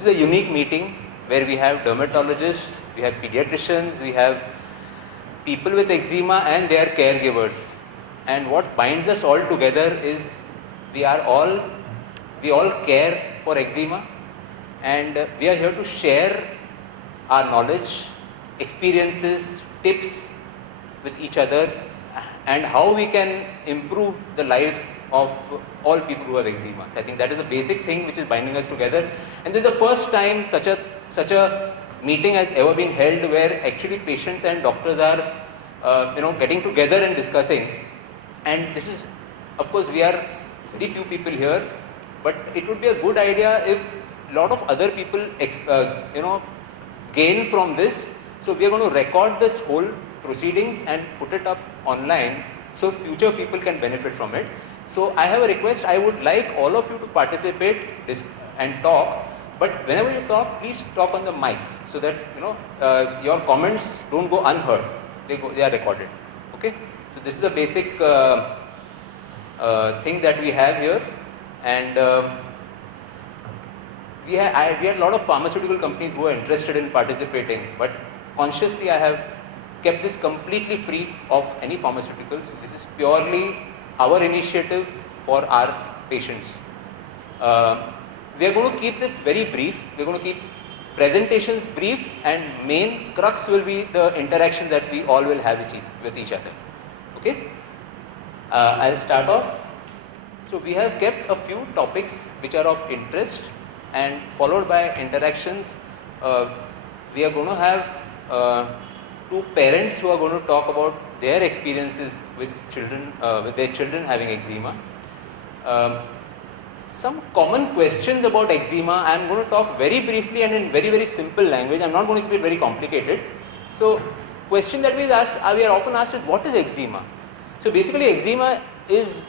this is a unique meeting where we have dermatologists, we have pediatricians, we have people with eczema and their caregivers. And what binds us all together is we all care for eczema, and we are here to share our knowledge, experiences, tips with each other, and how we can improve the life of all people who have eczema. So I think that is the basic thing which is binding us together. And this is the first time such a meeting has ever been held where actually patients and doctors are getting together and discussing. And this is, of course, we are very few people here, but it would be a good idea if a lot of other people gain from this. So we are going to record this whole proceedings and put it up online so future people can benefit from it. So I have a request. I would like all of you to participate and talk, but whenever you talk, please talk on the mic so that your comments don't go unheard. They are recorded. Okay. So this is the basic thing that we have here, and we had a lot of pharmaceutical companies who are interested in participating, but consciously I have kept this completely free of any pharmaceuticals. This is purely our initiative for our patients. We are going to keep this very brief. We are going to keep presentations brief, and main crux will be the interaction that we all will have with each other. Okay? I'll start off. So we have kept a few topics which are of interest, and followed by interactions. We are going to have two parents who are going to talk about their experiences with children, with their children having eczema. Some common questions about eczema. I am going to talk very briefly and in very simple language. I am not going to keep it very complicated. So, question that we are often asked is, what is eczema? So basically, eczema is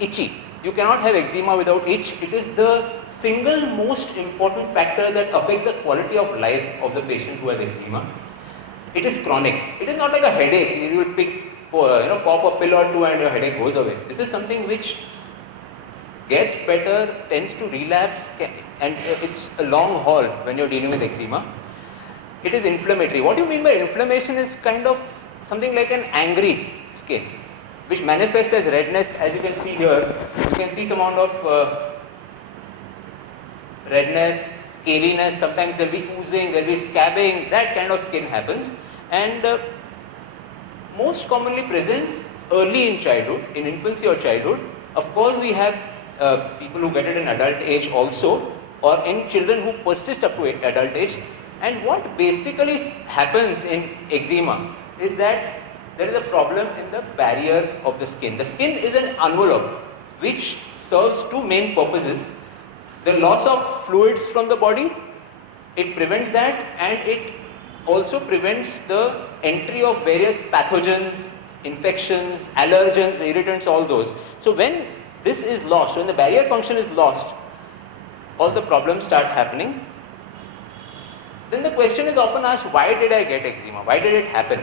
itchy. You cannot have eczema without itch. It is the single most important factor that affects the quality of life of the patient who has eczema. It is chronic. It is not like a headache. You will pop a pill or two and your headache goes away. This is something which gets better, tends to relapse, and it's a long haul when you're dealing with eczema. It is inflammatory. What you mean by inflammation is kind of something like an angry skin, which manifests as redness. As you can see here, you can see some amount of redness, scaliness. Sometimes there will be oozing, there will be scabbing. That kind of skin happens, and most commonly presents early in childhood, in infancy or childhood. Of course, we have people who get it in adult age also, or in children who persist up to adult age. And what basically happens in eczema is that there is a problem in the barrier of the skin. The skin is an envelope which serves two main purposes. The loss of fluids from the body, it prevents that, and it also prevents the entry of various pathogens, infections, allergens, irritants, all those. So when this is lost, when the barrier function is lost, all the problems start happening. Then the question is often asked, why did I get eczema? Why did it happen?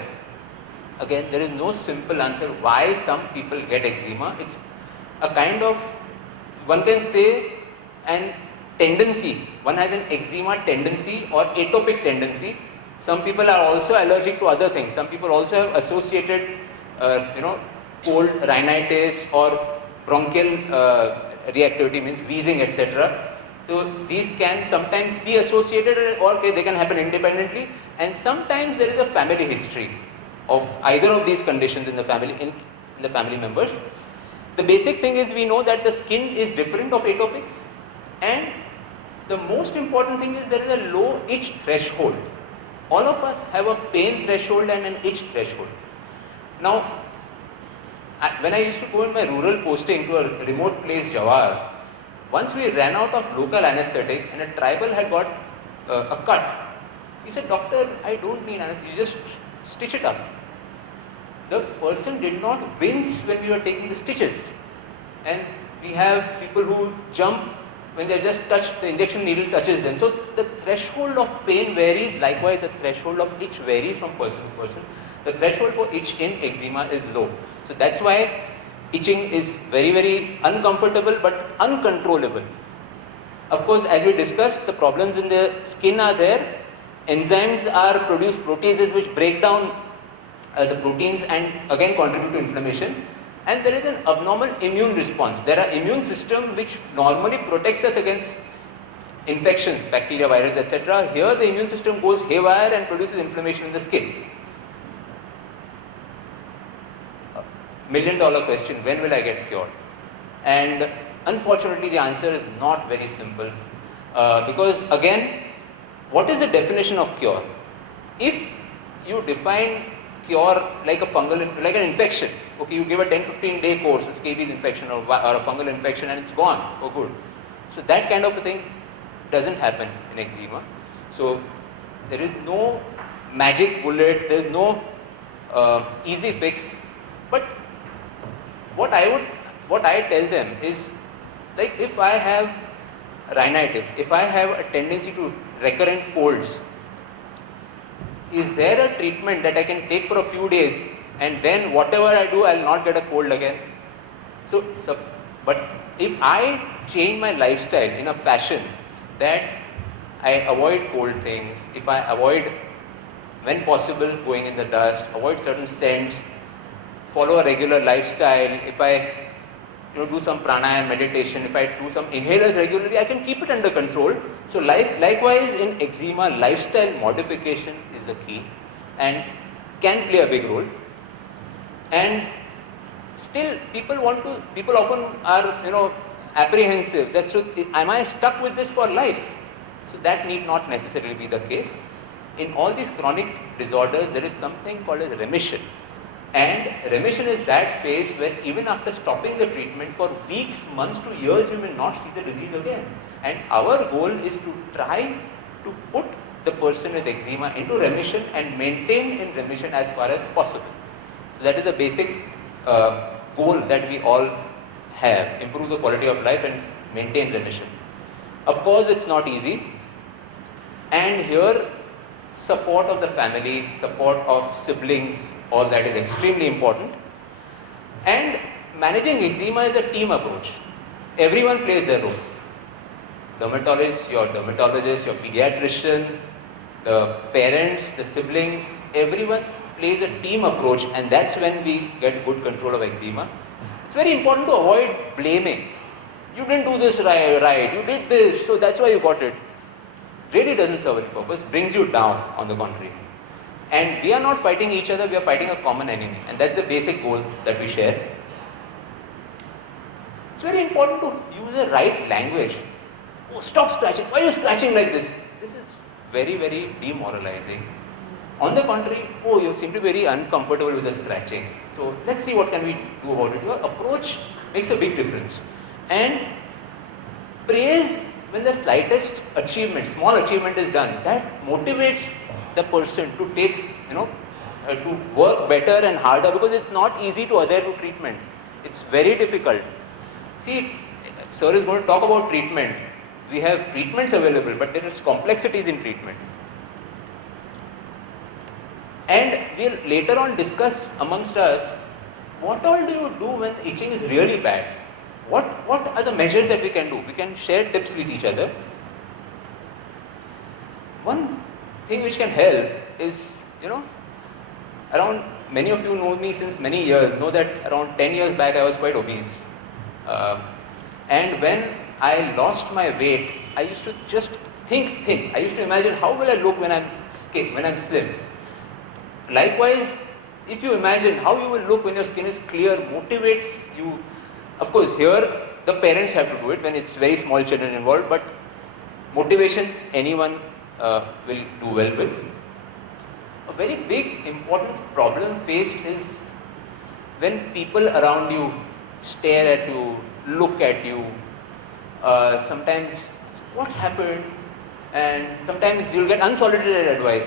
Again, there is no simple answer why some people get eczema. It's a kind of, one can say, an tendency. One has an eczema tendency or atopic tendency. Some people are also allergic to other things. Some people also have associated, cold rhinitis or bronchial reactivity, means wheezing, etc. So these can sometimes be associated, or they can happen independently. And sometimes there is a family history of either of these conditions in the family, in the family members. The basic thing is, we know that the skin is different of atopics, and the most important thing is there is a low itch threshold. All of us have a pain threshold and an itch threshold. Now, when I used to go in my rural posting to a remote place, Jawar, once we ran out of local anesthetic and a tribal had got a cut, he said, "Doctor, I don't need anesthetic, you just stitch it up." The person did not wince when we were taking the stitches. And we have people who jump when they just touch, the injection needle touches them. So the threshold of pain varies, likewise the threshold of itch varies from person to person. The threshold for itch in eczema is low. So that's why itching is very uncomfortable but uncontrollable. Of course, as we discussed, the problems in the skin are there. Enzymes are produced, proteases which break down the proteins and again contribute to inflammation. And there is an abnormal immune response. There are immune system which normally protects us against infections, bacteria, virus, etc. Here the immune system goes haywire and produces inflammation in the skin. $1,000,000 question, when will I get cured? And unfortunately the answer is not very simple, because again, what is the definition of cure? If you define cure like a like an infection, okay, you give a 10-15 day course, a scabies infection or a fungal infection, and it's gone for good. So that kind of a thing doesn't happen in eczema. So there is no magic bullet, there is no easy fix. But what I tell them is, like, if I have rhinitis, if I have a tendency to recurrent colds, is there a treatment that I can take for a few days and then whatever I do, I'll not get a cold again? But if I change my lifestyle in a fashion that I avoid cold things, if I avoid, when possible, going in the dust, avoid certain scents, follow a regular lifestyle, if I do some pranayama meditation, if I do some inhalers regularly, I can keep it under control. So likewise in eczema, lifestyle modification is the key and can play a big role. And still people often are apprehensive that, so am I stuck with this for life? So that need not necessarily be the case. In all these chronic disorders, there is something called as remission. And remission is that phase where even after stopping the treatment for weeks, months to years, you may not see the disease again. And our goal is to try to put the person with eczema into remission and maintain in remission as far as possible. So that is the basic goal that we all have, improve the quality of life and maintain remission. Of course, it's not easy. And here, support of the family, support of siblings, all that is extremely important. And managing eczema is a team approach. Everyone plays their role. Dermatologist, your pediatrician, the parents, the siblings, everyone plays a team approach, and that's when we get good control of eczema. It's very important to avoid blaming. You didn't do this right, you did this, so that's why you got it. Really doesn't serve any purpose, brings you down on the contrary. And we are not fighting each other, we are fighting a common enemy. And that's the basic goal that we share. It's very important to use the right language. Oh, stop scratching. Why are you scratching like this? This is very, very demoralizing. On the contrary, oh, you seem to be very uncomfortable with the scratching. So let's see what can we do about it. Your approach makes a big difference. And praise when the slightest achievement, small achievement is done. That motivates the person to take, to work better and harder, because it's not easy to adhere to treatment. It's very difficult. See, sir is going to talk about treatment. We have treatments available, but there is complexities in treatment. And we'll later on discuss amongst us, what all do you do when itching is really bad? What are the measures that we can do? We can share tips with each other. One thing which can help is, around, many of you know me since many years, know that around 10 years back I was quite obese. And when I lost my weight, I used to just think thin. I used to imagine, how will I look when I'm slim? Likewise, if you imagine how you will look when your skin is clear, motivates you. Of course, here the parents have to do it when it's very small children involved, but motivation anyone will do well with. A very big important problem faced is when people around you stare at you, look at you, sometimes what's happened, and sometimes you'll get unsolicited advice,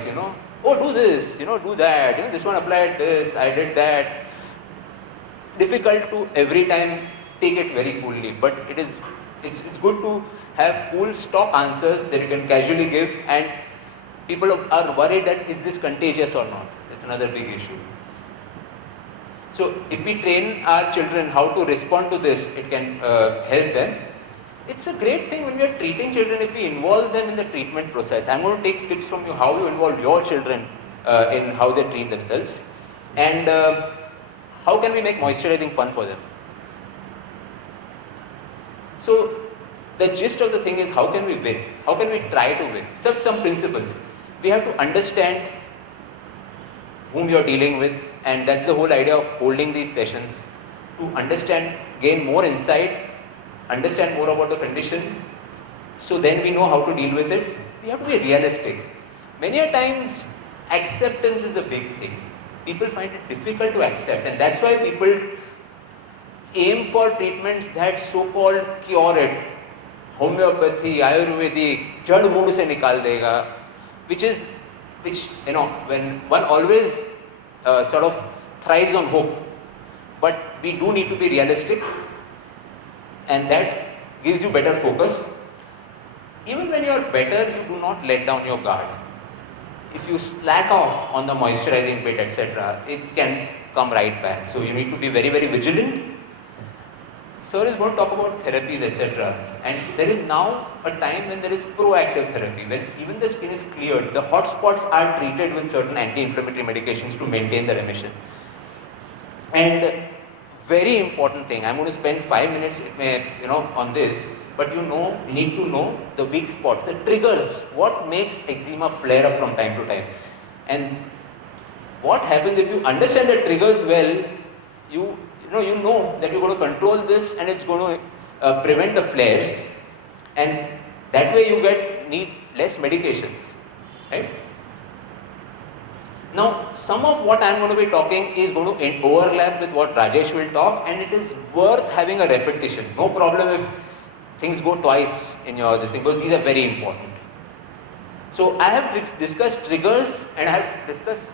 oh, do this, do that, this one applied this, I did that. Difficult to every time take it very coolly, but it's good to have cool stock answers that you can casually give, and people are worried that is this contagious or not. That's another big issue. So if we train our children how to respond to this, it can help them. It's a great thing when we are treating children if we involve them in the treatment process. I'm going to take tips from you how you involve your children in how they treat themselves, and how can we make moisturizing fun for them. So the gist of the thing is, how can we win? How can we try to win? So some principles. We have to understand whom you're dealing with, and that's the whole idea of holding these sessions, to understand, gain more insight, understand more about the condition, so then we know how to deal with it. We have to be realistic. Many a times, acceptance is the big thing. People find it difficult to accept, and that's why people aim for treatments that so-called cure it. Homeopathy, Ayurvedic, jad mood se nikal dega, which when one always sort of thrives on hope. But we do need to be realistic, and that gives you better focus. Even when you are better, you do not let down your guard. If you slack off on the moisturizing bit, etc., it can come right back. So you need to be very, very vigilant. Sir is going to talk about therapies, etc. And there is now a time when there is proactive therapy, when even the skin is cleared, the hot spots are treated with certain anti-inflammatory medications to maintain the remission. And very important thing, I'm going to spend 5 minutes on this, but you need to know the weak spots, the triggers, what makes eczema flare up from time to time. And what happens if you understand the triggers well, you know that you're going to control this, and it's going to prevent the flares, and that way you need less medications, right? Now, some of what I'm going to be talking is going to overlap with what Rajesh will talk, and it is worth having a repetition. No problem if things go twice in this thing, because these are very important. So I have discussed triggers, and I have discussed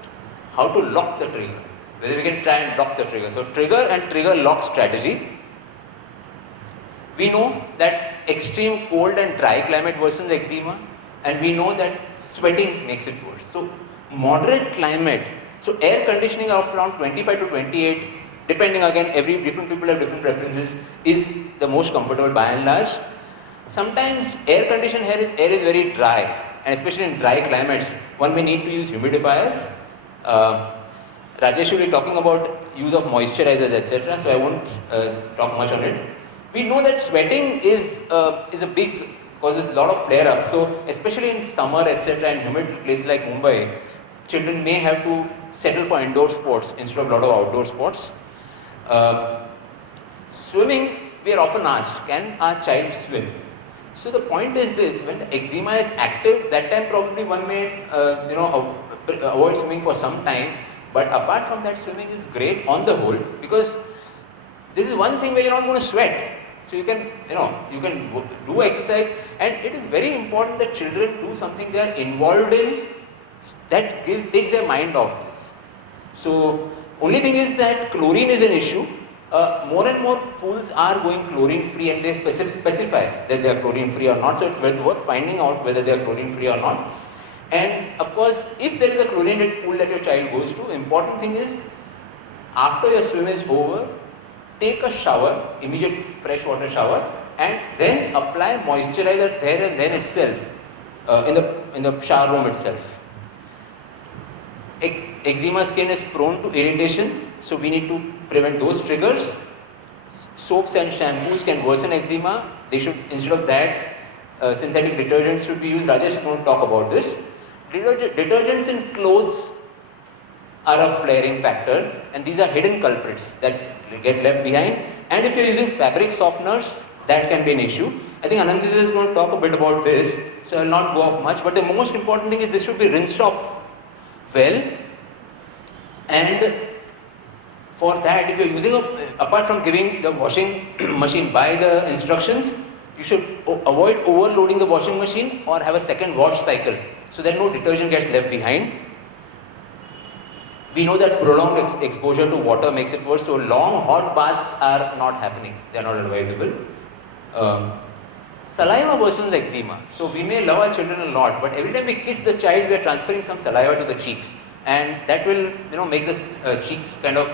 how to lock the trigger, whether we can try and lock the trigger. So trigger and trigger lock strategy. We know that extreme cold and dry climate worsens eczema, and we know that sweating makes it worse. So moderate climate, so air conditioning of around 25 to 28, depending again, different people have different preferences, is the most comfortable by and large. Sometimes air conditioned air is very dry, and especially in dry climates, one may need to use humidifiers. Rajesh will be talking about use of moisturizers, etc. So I won't talk much on it. We know that sweating is a big, causes a lot of flare-ups. So especially in summer, etc., and humid places like Mumbai, children may have to settle for indoor sports instead of a lot of outdoor sports. Swimming, we are often asked, can our child swim? So the point is this: when the eczema is active, that time probably one may avoid swimming for some time. But apart from that, swimming is great on the whole, because this is one thing where you're not going to sweat. So you can do exercise, and it is very important that children do something they are involved in that takes their mind off this. So only thing is that chlorine is an issue. More and more pools are going chlorine free, and they specify that they are chlorine free or not. So it's worth finding out whether they are chlorine free or not. And of course, if there is a chlorinated pool that your child goes to, important thing is, after your swim is over, take a shower, immediate fresh water shower, and then apply moisturizer there and then itself, in the shower room itself. Eczema skin is prone to irritation, so we need to prevent those triggers. Soaps and shampoos can worsen eczema. They should, instead of that, synthetic detergents should be used. Rajesh is going to talk about this. Detergents in clothes are a flaring factor, and these are hidden culprits that get left behind. And if you're using fabric softeners, that can be an issue. I think Anandita is going to talk a bit about this, so I will not go off much. But the most important thing is this should be rinsed off well. And for that, if you're using apart from giving the washing machine by the instructions, you should avoid overloading the washing machine or have a second wash cycle, so that no detergent gets left behind. We know that prolonged exposure to water makes it worse, so long hot baths are not happening, they are not advisable. Saliva worsens eczema. So we may love our children a lot, but every time we kiss the child, we are transferring some saliva to the cheeks, and that will make the cheeks kind of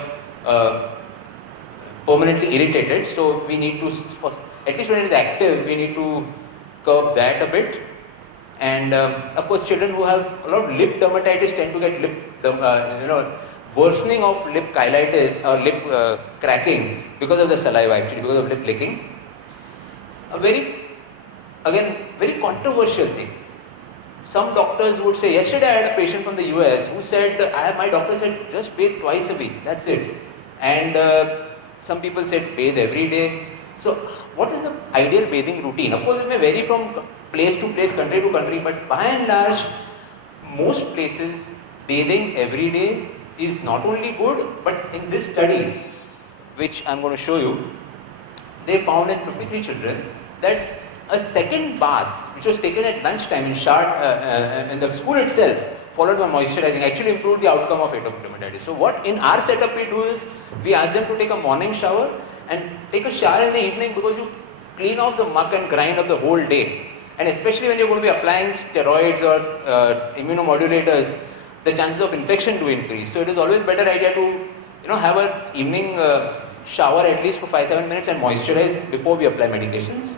permanently irritated. So we need to at least when it is active, we need to curb that a bit. And of course, children who have a lot of lip dermatitis tend to get worsening of lip chylitis or lip cracking because of the saliva, actually, because of lip licking. A very controversial thing. Some doctors would say, yesterday I had a patient from the US who said, my doctor said, just bathe twice a week, that's it. And some people said, bathe every day. So, what is the ideal bathing routine? Of course, it may vary from place to place, country to country, but by and large, most places, bathing every day is not only good, but in this study, which I'm going to show you, they found in 53 children that a second bath, which was taken at lunchtime in the school itself, followed by moisturizing, actually improved the outcome of atopic dermatitis. So what in our setup we do is, we ask them to take a morning shower and take a shower in the evening, because you clean off the muck and grind of the whole day. And especially when you're going to be applying steroids or immunomodulators, the chances of infection do increase. So it is always better idea to have an evening shower at least for 5-7 minutes and moisturize before we apply medications.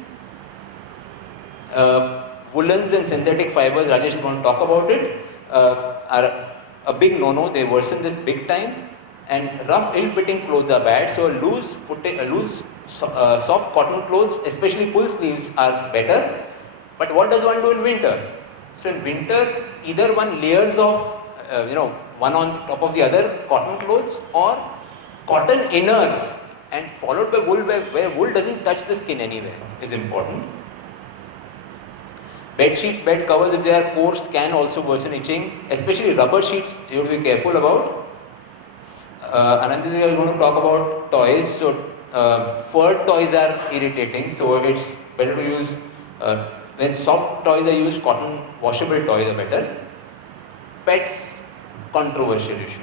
Woolens and synthetic fibers, Rajesh is going to talk about it, are a big no-no. They worsen this big time. And rough, ill-fitting clothes are bad. So soft cotton clothes, especially full sleeves, are better. But what does one do in winter? So in winter, either one layers of, one on top of the other cotton clothes, or cotton inners, and followed by wool, where wool doesn't touch the skin anywhere, is important. Bed sheets, bed covers, if they are coarse, can also worsen itching, especially rubber sheets you have to be careful about. Another thing I was going to talk about toys. So fur toys are irritating, so it's better to use, when soft toys are used, cotton washable toys are better. Pets, controversial issue.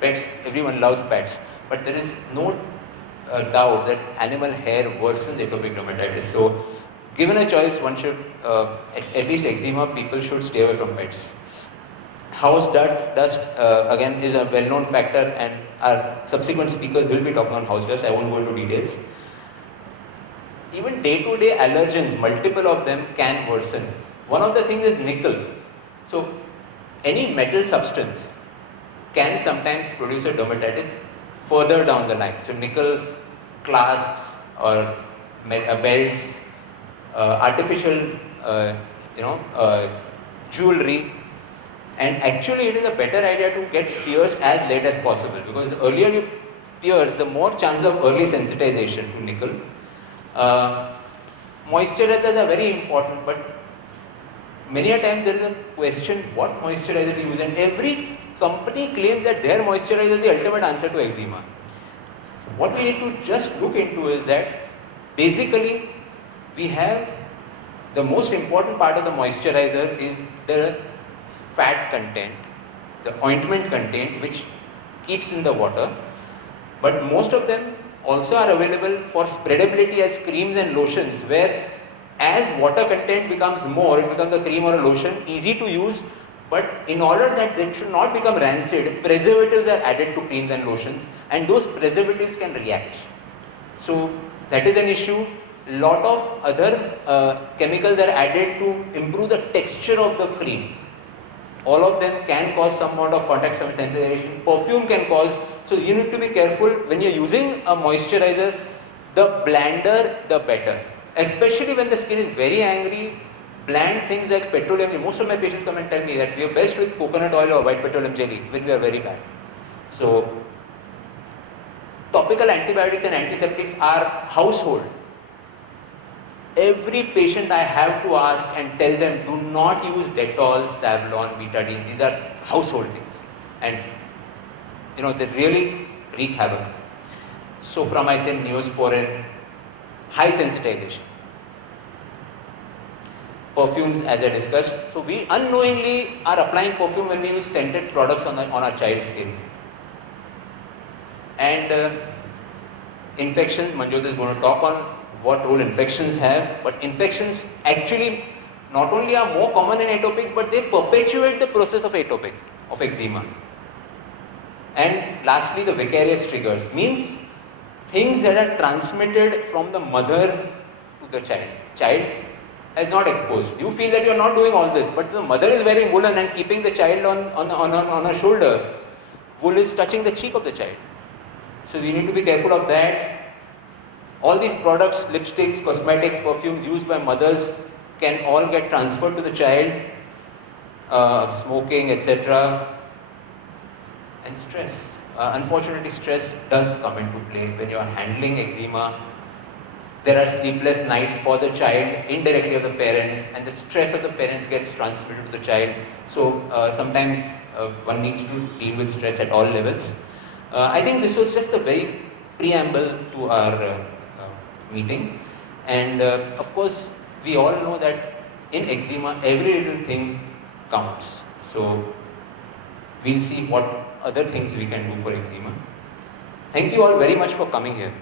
Pets, everyone loves pets, but there is no doubt that animal hair worsens atopic dermatitis. So given a choice, one should, at least eczema, people should stay away from pets. House dust again is a well-known factor, and our subsequent speakers will be talking on house dust. I won't go into details. Even day-to-day allergens, multiple of them can worsen. One of the things is nickel. So any metal substance can sometimes produce a dermatitis further down the line. So nickel clasps or belts, artificial jewelry. And actually it is a better idea to get pierced as late as possible, because the earlier you pierce, the more chances of early sensitization to nickel. Moisturizers are very important, but many a times there is a question what moisturizer to use, and every company claims that their moisturizer is the ultimate answer to eczema. So what we need to just look into is that basically we have the most important part of the moisturizer is the fat content, the ointment content, which keeps in the water, but most of them also are available for spreadability as creams and lotions, where as water content becomes more, it becomes a cream or a lotion, easy to use, but in order that they should not become rancid, preservatives are added to creams and lotions, and those preservatives can react. So that is an issue. Lot of other chemicals are added to improve the texture of the cream. All of them can cause some amount of contact surface sensitization. Perfume can cause, so you need to be careful when you're using a moisturizer. The blander, the better. Especially when the skin is very angry, bland things like petroleum. Most of my patients come and tell me that we are best with coconut oil or white petroleum jelly when we are very bad. So, topical antibiotics and antiseptics are household. Every patient I have to ask and tell them, do not use Dettol, Savlon, Betadine. These are household things, and they really wreak havoc. Soframycin, Neosporin, high sensitization. Perfumes, as I discussed. So we unknowingly are applying perfume when we use scented products on our child's skin. And infections, Manjot is going to talk on what role infections have, but infections actually not only are more common in atopics, but they perpetuate the process of eczema. And lastly, the vicarious triggers means things that are transmitted from the mother to the child. Child is not exposed. You feel that you are not doing all this, but the mother is wearing woolen and keeping the child on her shoulder. Wool is touching the cheek of the child. So we need to be careful of that. All these products, lipsticks, cosmetics, perfumes used by mothers can all get transferred to the child. Smoking, etc. And stress. Unfortunately, stress does come into play when you are handling eczema. There are sleepless nights for the child, indirectly of the parents, and the stress of the parents gets transferred to the child. So sometimes one needs to deal with stress at all levels. I think this was just a very preamble to our meeting. And of course, we all know that in eczema, every little thing counts. So we'll see what other things we can do for eczema. Thank you all very much for coming here.